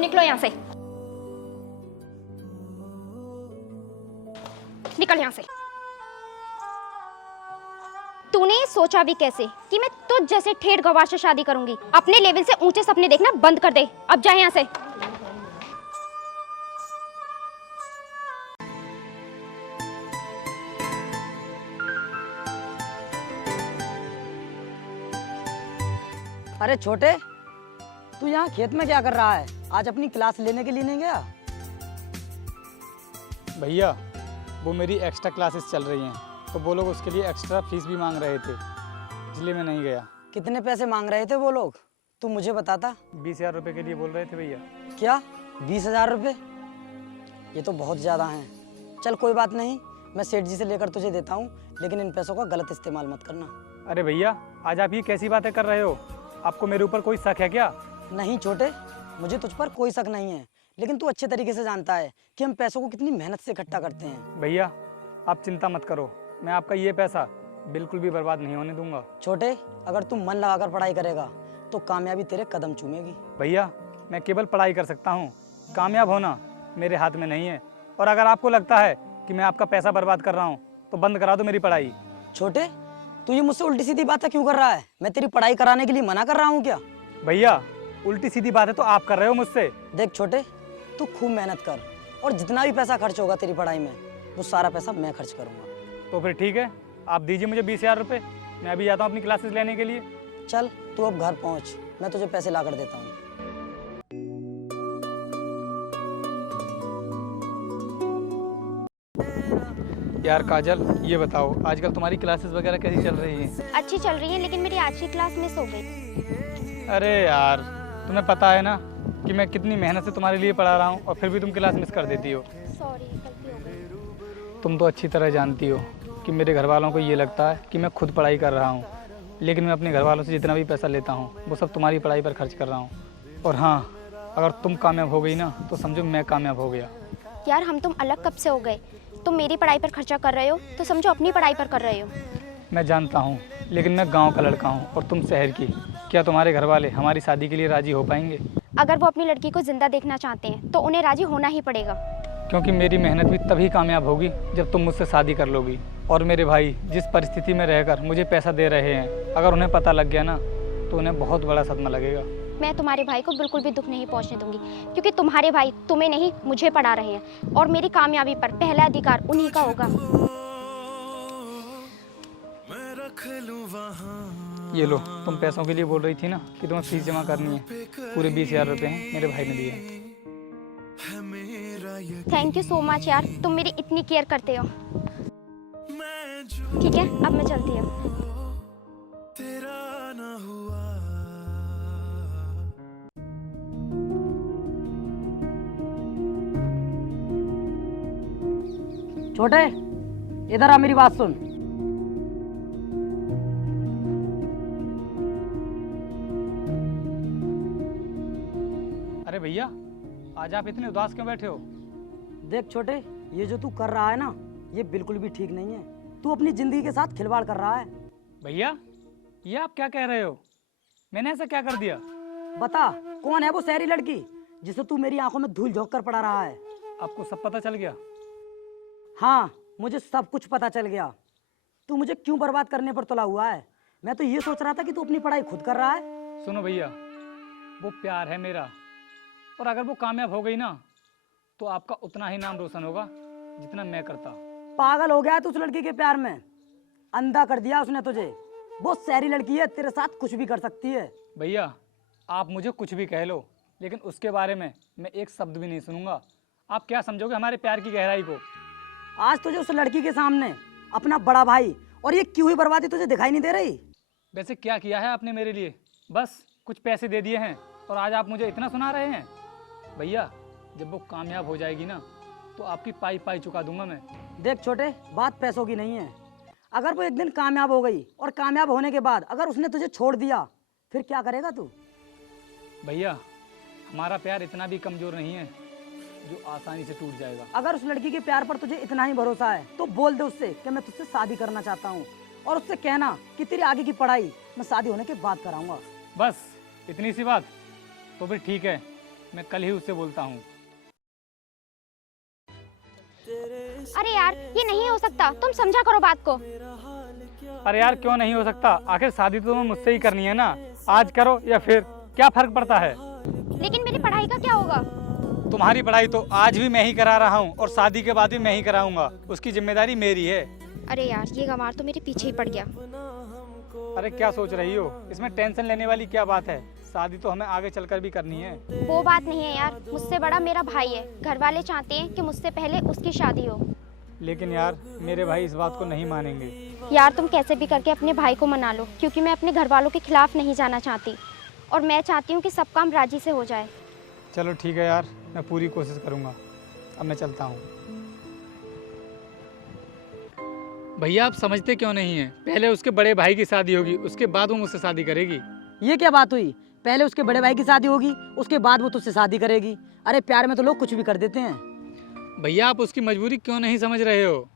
निकलो यहाँ से, निकल यहाँ से। तूने ये सोचा भी कैसे कि मैं तुझ जैसे ठेठ गवार से शादी करूंगी? अपने लेवल से ऊंचे सपने देखना बंद कर दे। अब जा यहाँ से। अरे छोटे, तू यहाँ खेत में क्या कर रहा है? आज अपनी क्लास लेने के लिए नहीं गया? भैया वो मेरी एक्स्ट्रा क्लासेस चल रही हैं, तो वो लोग उसके लिए एक्स्ट्रा फीस भी मांग रहे थे, इसलिए मैं नहीं गया। कितने पैसे मांग रहे थे वो लोग? तू मुझे बताता। 20,000 रुपये के लिए बोल रहे थे भैया। क्या 20,000 रुपये? ये तो बहुत ज़्यादा हैं। चल कोई बात नहीं, मैं सेठ जी से लेकर तुझे देता हूँ, लेकिन इन पैसों का गलत इस्तेमाल मत करना। अरे भैया आज आप ये कैसी बातें कर रहे हो? आपको मेरे ऊपर कोई शक है क्या? नहीं छोटे, मुझे तुझ पर कोई शक नहीं है, लेकिन तू अच्छे तरीके से जानता है कि हम पैसों को कितनी मेहनत से इकट्ठा करते हैं। भैया आप चिंता मत करो, मैं आपका ये पैसा बिल्कुल भी बर्बाद नहीं होने दूंगा। छोटे, अगर तू मन लगाकर पढ़ाई करेगा तो कामयाबी तेरे कदम चूमेगी। भैया मैं केवल पढ़ाई कर सकता हूँ, कामयाब होना मेरे हाथ में नहीं है। और अगर आपको लगता है कि मैं आपका पैसा बर्बाद कर रहा हूँ तो बंद करा दो मेरी पढ़ाई। छोटे, तू ये मुझसे उल्टी सीधी बातें क्यों कर रहा है? मैं तेरी पढ़ाई कराने के लिए मना कर रहा हूँ क्या? भैया उल्टी सीधी बातें तो आप कर रहे हो मुझसे। देख छोटे, तू खूब मेहनत कर और जितना भी पैसा खर्च होगा तेरी पढ़ाई में वो सारा पैसा मैं खर्च करूँगा। तो फिर ठीक है, आप दीजिए मुझे 20,000 रुपये, मैं अभी जाता हूँ अपनी क्लासेस लेने के लिए। चल तू अब घर पहुँच, मैं तुझे पैसे ला कर देता हूँ। यार काजल ये बताओ, आजकल तुम्हारी क्लासेस वगैरह कैसी चल रही हैं? अच्छी चल रही है, लेकिन मेरी आज की क्लास मिस हो गई। अरे यार तुम्हें पता है ना कि मैं कितनी मेहनत से तुम्हारे लिए पढ़ा रहा हूँ और फिर भी तुम क्लास मिस कर देती हो। सॉरी, गलती हो गई। तुम तो अच्छी तरह जानती हो कि मेरे घर वालों को ये लगता है कि मैं खुद पढ़ाई कर रहा हूँ, लेकिन मैं अपने घर वालों से जितना भी पैसा लेता हूँ वो सब तुम्हारी पढ़ाई पर खर्च कर रहा हूँ। और हाँ, अगर तुम कामयाब हो गई ना तो समझो मैं कामयाब हो गया। यार हम तुम अलग कब से हो गए? तुम मेरी पढ़ाई पर खर्चा कर रहे हो तो समझो अपनी पढ़ाई पर कर रहे हो। मैं जानता हूँ, लेकिन मैं गांव का लड़का हूँ और तुम शहर की। क्या तुम्हारे घर वाले हमारी शादी के लिए राजी हो पाएंगे? अगर वो अपनी लड़की को जिंदा देखना चाहते हैं तो उन्हें राजी होना ही पड़ेगा। क्योंकि मेरी मेहनत भी तभी कामयाब होगी जब तुम मुझसे शादी कर लोगी। और मेरे भाई जिस परिस्थिति में रहकर मुझे पैसा दे रहे हैं, अगर उन्हें पता लग गया ना तो उन्हें बहुत बड़ा सदमा लगेगा। मैं तुम्हारे भाई को बिल्कुल भी दुख नहीं पहुंचने दूंगी, क्योंकि तुम्हारे भाई तुम्हें नहीं मुझे पढ़ा रहे हैं और मेरी कामयाबी पर पहला अधिकार उन्हीं का होगा। ये लो, तुम पैसों के लिए बोल रही थी ना कि तुम्हें फीस जमा करनी है। पूरे 20,000 रुपये हैं, मेरे भाई ने दिए हैं। थैंक यू सो मच यार, तुम मेरी इतनी केयर करते हो। ठीक है, अब मैं चलती हूँ। छोटे, इधर आ, मेरी बात सुन। अरे भैया आज आप इतने उदास क्यों बैठे हो? देख छोटे, ये जो तू कर रहा है ना, ये बिल्कुल भी ठीक नहीं है। तू अपनी जिंदगी के साथ खिलवाड़ कर रहा है। भैया ये आप क्या कह रहे हो? मैंने ऐसा क्या कर दिया? बता, कौन है वो शहरी लड़की जिसे तू मेरी आंखों में धूल झोंक कर पढ़ा रहा है? आपको सब पता चल गया? हाँ, मुझे सब कुछ पता चल गया। तू मुझे क्यों बर्बाद करने पर तुला हुआ है? मैं तो ये सोच रहा था कि तू अपनी पढ़ाई खुद कर रहा है। सुनो भैया, वो प्यार है मेरा, और अगर वो कामयाब हो गई ना तो आपका उतना ही नाम रोशन होगा जितना मैं करता। पागल हो गया है तू उस लड़की के प्यार में। अंधा कर दिया उसने तुझे। वो शहरी लड़की है, तेरे साथ कुछ भी कर सकती है। भैया आप मुझे कुछ भी कह लो, लेकिन उसके बारे में मैं एक शब्द भी नहीं सुनूंगा। आप क्या समझोगे हमारे प्यार की गहराई को? आज तुझे उस लड़की के सामने अपना बड़ा भाई और ये क्यों ही बर्बादी तुझे दिखाई नहीं दे रही? वैसे क्या किया है आपने मेरे लिए? बस कुछ पैसे दे दिए हैं और आज आप मुझे इतना सुना रहे हैं। भैया जब वो कामयाब हो जाएगी ना तो आपकी पाई पाई चुका दूंगा मैं। देख छोटे, बात पैसों की नहीं है। अगर वो एक दिन कामयाब हो गई और कामयाब होने के बाद अगर उसने तुझे छोड़ दिया, फिर क्या करेगा तू? भैया हमारा प्यार इतना भी कमजोर नहीं है जो आसानी से टूट जाएगा। अगर उस लड़की के प्यार पर तुझे इतना ही भरोसा है तो बोल दे उससे कि मैं तुझसे शादी करना चाहता हूँ, और उससे कहना कि तेरी आगे की पढ़ाई मैं शादी होने के बाद कराऊंगा। बस इतनी सी बात? तो फिर ठीक है, मैं कल ही उससे बोलता हूँ। अरे यार ये नहीं हो सकता, तुम समझा करो बात को। अरे यार क्यों नहीं हो सकता? आखिर शादी तो तुम्हें मुझसे ही करनी है ना, आज करो या फिर क्या फर्क पड़ता है? लेकिन मेरी पढ़ाई का क्या होगा? तुम्हारी पढ़ाई तो आज भी मैं ही करा रहा हूँ और शादी के बाद भी मैं ही कराऊंगा, उसकी जिम्मेदारी मेरी है। अरे यार ये गंवार तो मेरे पीछे ही पड़ गया। अरे क्या सोच रही हो? इसमें टेंशन लेने वाली क्या बात है? शादी तो हमें आगे चलकर भी करनी है। वो बात नहीं है यार, मुझसे बड़ा मेरा भाई है, घर वाले चाहते हैं कि मुझसे पहले उसकी शादी हो। लेकिन यार मेरे भाई इस बात को नहीं मानेंगे। यार तुम कैसे भी करके अपने भाई को मना लो, क्योंकि मैं अपने घर वालों के खिलाफ नहीं जाना चाहती और मैं चाहती हूँ कि सब काम राजी से हो जाए। चलो ठीक है यार, मैं पूरी कोशिश करूँगा। अब मैं चलता हूँ। भैया आप समझते क्यों नहीं हैं? पहले उसके बड़े भाई की शादी होगी, उसके बाद वो मुझसे शादी करेगी। ये क्या बात हुई? पहले उसके बड़े भाई की शादी होगी, उसके बाद वो तुझसे शादी करेगी। अरे प्यार में तो लोग कुछ भी कर देते हैं। भैया आप उसकी मजबूरी क्यों नहीं समझ रहे हो?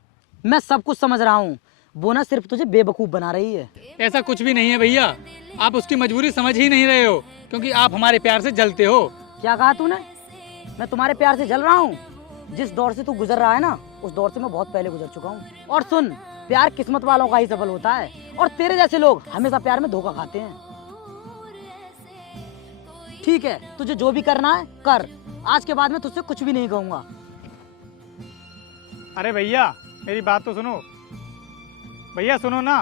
मैं सब कुछ समझ रहा हूँ, वो ना सिर्फ तुझे बेवकूफ़ बना रही है। ऐसा कुछ भी नहीं है भैया, आप उसकी मजबूरी समझ ही नहीं रहे हो, क्योंकि आप हमारे प्यार से जलते हो। क्या कहा तूने? मैं तुम्हारे प्यार से जल रहा हूँ? जिस दौर से तू गुजर रहा है ना, उस दौर से मैं बहुत पहले गुजर चुका हूँ। और सुन, प्यार किस्मत वालों का ही सफल होता है और तेरे जैसे लोग हमेशा प्यार में धोखा खाते हैं। ठीक है, तुझे जो भी करना है कर, आज के बाद मैं तुझसे कुछ भी नहीं कहूँगा। अरे भैया मेरी बात तो सुनो। भैया सुनो ना।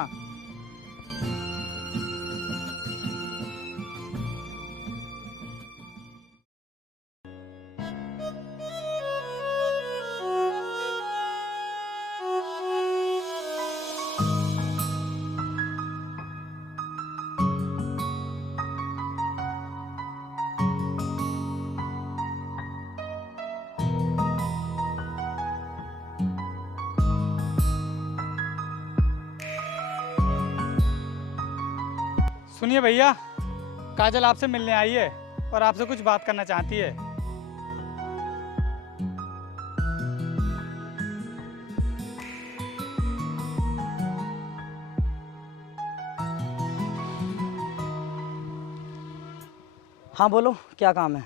सुनिए भैया, काजल आपसे मिलने आई है और आपसे कुछ बात करना चाहती है। हाँ बोलो, क्या काम है?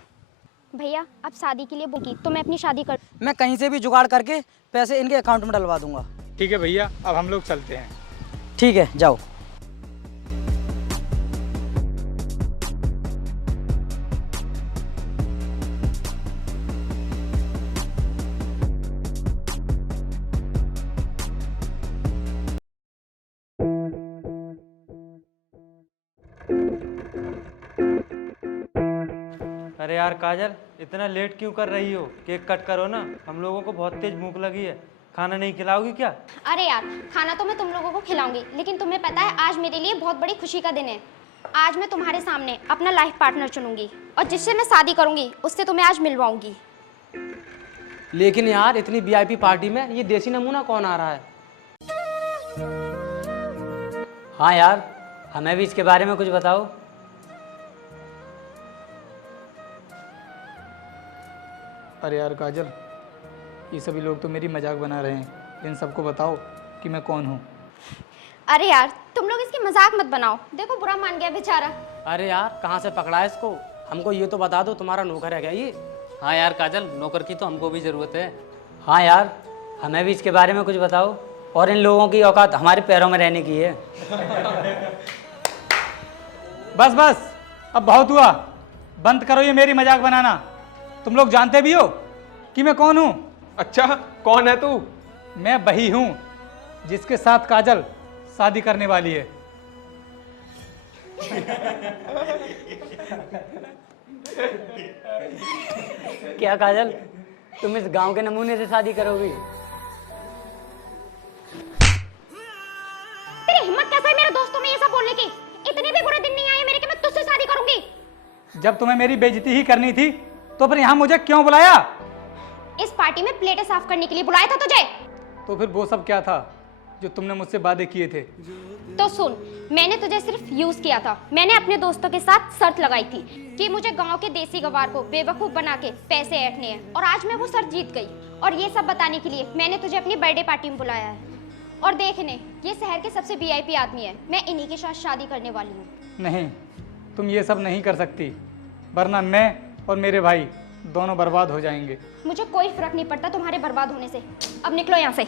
भैया अब शादी के लिए बुकी तो मैं अपनी शादी कर। मैं कहीं से भी जुगाड़ करके पैसे इनके अकाउंट में डलवा दूंगा। ठीक है भैया, अब हम लोग चलते हैं। ठीक है, जाओ। अरे यार काजल, इतना लेट क्यों कर रही हो? केक कट करो ना, हम लोगों को बहुत तेज भूख लगी है। खाना नहीं खिलाओगी क्या? अरे यार खाना तो मैं तुम लोगों को खिलाऊंगी, लेकिन तुम्हें पता है आज मेरे लिए बहुत बड़ी खुशी का दिन है। आज मैं तुम्हारे सामने अपना लाइफ पार्टनर चुनूंगी और जिससे मैं शादी करूंगी उससे तुम्हें आज मिलवाऊंगी। लेकिन यार इतनी वीआईपी पार्टी में ये देसी नमूना कौन आ रहा है? हाँ यार, हमें भी इसके बारे में कुछ बताओ। अरे यार काजल, ये सभी लोग तो मेरी मजाक बना रहे हैं, इन सबको बताओ कि मैं कौन हूँ। अरे यार तुम लोग इसकी मजाक मत बनाओ, देखो बुरा मान गया बेचारा। अरे यार कहाँ से पकड़ा है इसको? हमको ये तो बता दो, तुम्हारा नौकर है क्या ये? हाँ यार काजल, नौकर की तो हमको भी ज़रूरत है। हाँ यार, हमें भी इसके बारे में कुछ बताओ। और इन लोगों की औकात हमारे पैरों में रहने की है। बस बस, अब बहुत हुआ, बंद करो ये मेरी मजाक बनाना। तुम लोग जानते भी हो कि मैं कौन हूँ? अच्छा, कौन है तू? मैं वही हूँ जिसके साथ काजल शादी करने वाली है। क्या काजल, तुम इस गांव के नमूने से शादी करोगी? तेरी हिम्मत कैसे है मेरे दोस्तों में ये सब बोलने की? इतने भी बुरे दिन नहीं आए मेरे कि मैं तुझसे शादी करूंगी। जब तुम्हें मेरी बेइज्जती ही करनी थी तो फिर यहाँ मुझे क्यों बुलाया? इस पार्टी में प्लेटें साफ करने के लिए बुलाया था तुझे। तो फिर वो सब क्या था जो तुमने मुझसे वादे किए थे? तो सुन, मैंने तुझे सिर्फ यूज किया था। मैंने अपने दोस्तों के साथ शर्त लगाई थी कि मुझे गांव के देसी गवार को बेवकूफ बना के पैसे ऐंठने हैं, और आज मैं वो शर्त जीत गई। और ये सब बताने के लिए मैंने तुझे अपनी बर्थडे पार्टी में बुलाया है। और देखने, ये शहर के सबसे वीआईपी आदमी है, मैं इन्हीं के साथ शादी करने वाली हूँ। नहीं, तुम ये सब नहीं कर सकती, वरना मैं और मेरे भाई दोनों बर्बाद हो जाएंगे। मुझे कोई फर्क नहीं पड़ता तुम्हारे बर्बाद होने से। अब निकलो यहाँ से,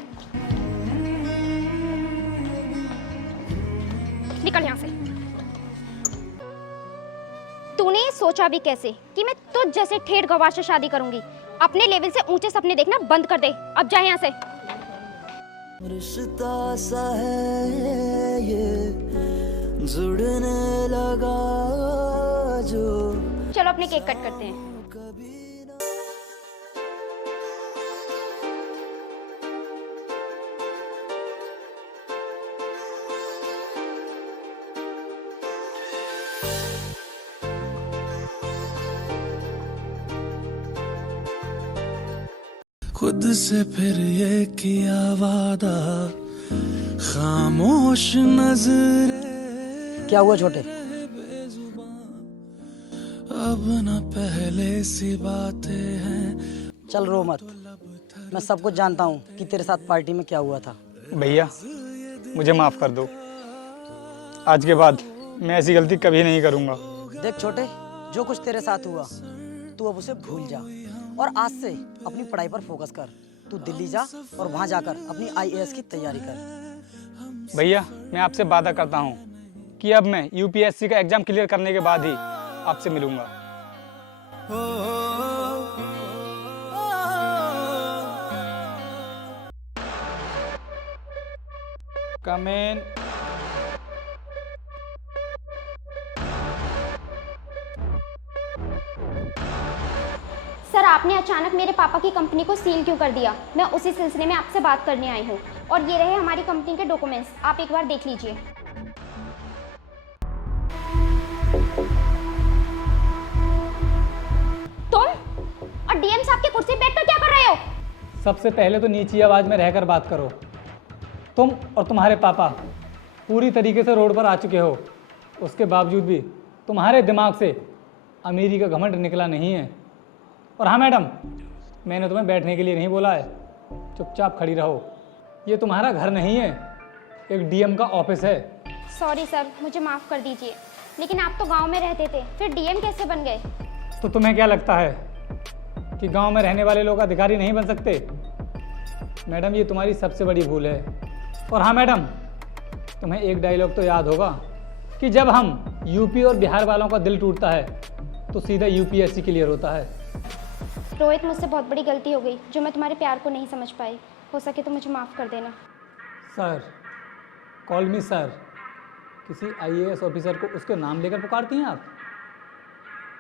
निकल यहाँ से। तूने ये सोचा भी कैसे कि मैं तुझ जैसे ठेठ गवार से शादी करूंगी? अपने लेवल से ऊंचे सपने देखना बंद कर दे। अब जा यहाँ से। रिश्ता सा है ये जुड़ने लगा जो। चलो अपने केक कट करते हैं। खुद से फिर ये किया वादा, खामोश नजर क्या हुआ छोटे? अब न पहले सी बातें हैं। चल रो मत, मैं सब कुछ जानता हूँ कि तेरे साथ पार्टी में क्या हुआ था। भैया मुझे माफ़ कर दो, आज के बाद मैं ऐसी गलती कभी नहीं करूँगा। देख छोटे, जो कुछ तेरे साथ हुआ तू अब उसे भूल जा और आज से अपनी पढ़ाई पर फोकस कर। तू दिल्ली जा और वहाँ जाकर अपनी IAS की तैयारी कर। भैया मैं आपसे वादा करता हूँ कि अब मैं UPSC का एग्ज़ाम क्लियर करने के बाद ही आपसे मिलूँगा। कम इन। सर, आपने अचानक मेरे पापा की कंपनी को सील क्यों कर दिया? मैं उसी सिलसिले में आपसे बात करने आई हूँ। और ये रहे हमारी कंपनी के डॉक्यूमेंट्स, आप एक बार देख लीजिए। तुम और DM साहब की कुर्सी पे बैठकर क्या कर रहे हो? सबसे पहले तो नीची आवाज़ में रहकर बात करो। तुम और तुम्हारे पापा पूरी तरीके से रोड पर आ चुके हो, उसके बावजूद भी तुम्हारे दिमाग से अमीरी का घमंड निकला नहीं है। और हाँ मैडम, मैंने तुम्हें बैठने के लिए नहीं बोला है, चुपचाप खड़ी रहो। ये तुम्हारा घर नहीं है, एक DM का ऑफिस है। सॉरी सर, मुझे माफ़ कर दीजिए, लेकिन आप तो गांव में रहते थे, फिर DM कैसे बन गए? तो तुम्हें क्या लगता है कि गांव में रहने वाले लोग अधिकारी नहीं बन सकते? मैडम ये तुम्हारी सबसे बड़ी भूल है। और हाँ मैडम, तुम्हें एक डायलॉग तो याद होगा कि जब हम यूपी और बिहार वालों का दिल टूटता है तो सीधा UPSC क्लियर होता है। रोहित, मुझसे बहुत बड़ी गलती हो गई जो मैं तुम्हारे प्यार को नहीं समझ पाई। हो सके तो मुझे माफ़ कर देना। सर, कॉल मी सर। किसी IAS ऑफिसर को उसके नाम लेकर पुकारती हैं आप?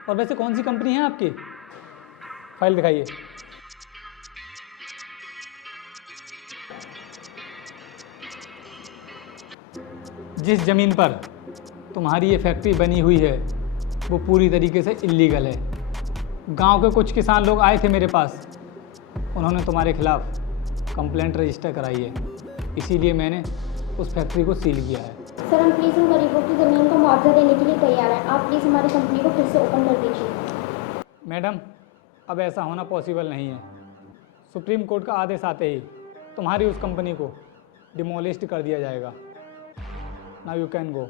और वैसे कौन सी कंपनी है आपकी? फाइल दिखाइए। जिस ज़मीन पर तुम्हारी ये फैक्ट्री बनी हुई है वो पूरी तरीके से इल्लीगल है। गांव के कुछ किसान लोग आए थे मेरे पास, उन्होंने तुम्हारे खिलाफ कंप्लेंट रजिस्टर कराई है, इसीलिए मैंने उस फैक्ट्री को सील किया है। सर, हम प्लीज़ उन गरीबों की ज़मीन को मुआवजा देने के लिए तैयार हैं। आप प्लीज़ हमारी कंपनी को फिर से ओपन कर दीजिए। मैडम, अब ऐसा होना पॉसिबल नहीं है। सुप्रीम कोर्ट का आदेश आते ही तुम्हारी उस कंपनी को डिमोलिस्ट कर दिया जाएगा। Now you can go.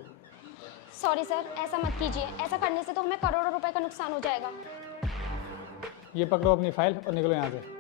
Sorry sir, ऐसा मत कीजिए। ऐसा करने से तो हमें करोड़ों रुपए का नुकसान हो जाएगा। ये पकड़ो अपनी फाइल और निकलो यहाँ से।